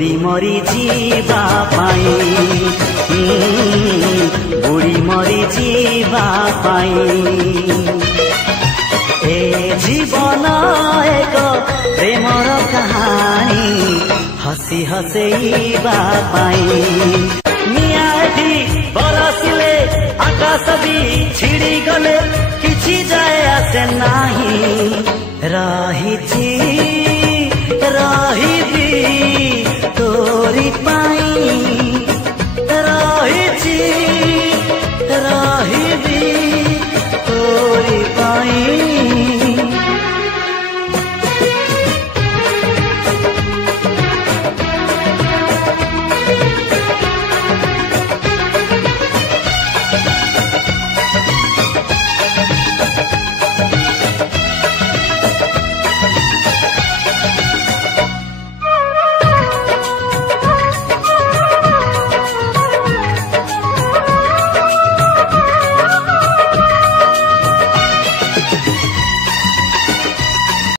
बुड़ी मरी जीवा पाई बुड़ी मरी जीवा पाई ए जीवन एक प्रेमर कहानी हसी हसेइबा पाई निआठी बरसिले आकाश भी छिड़ी गले किछि जाए आसे नाही रहिछि तोरी पाई।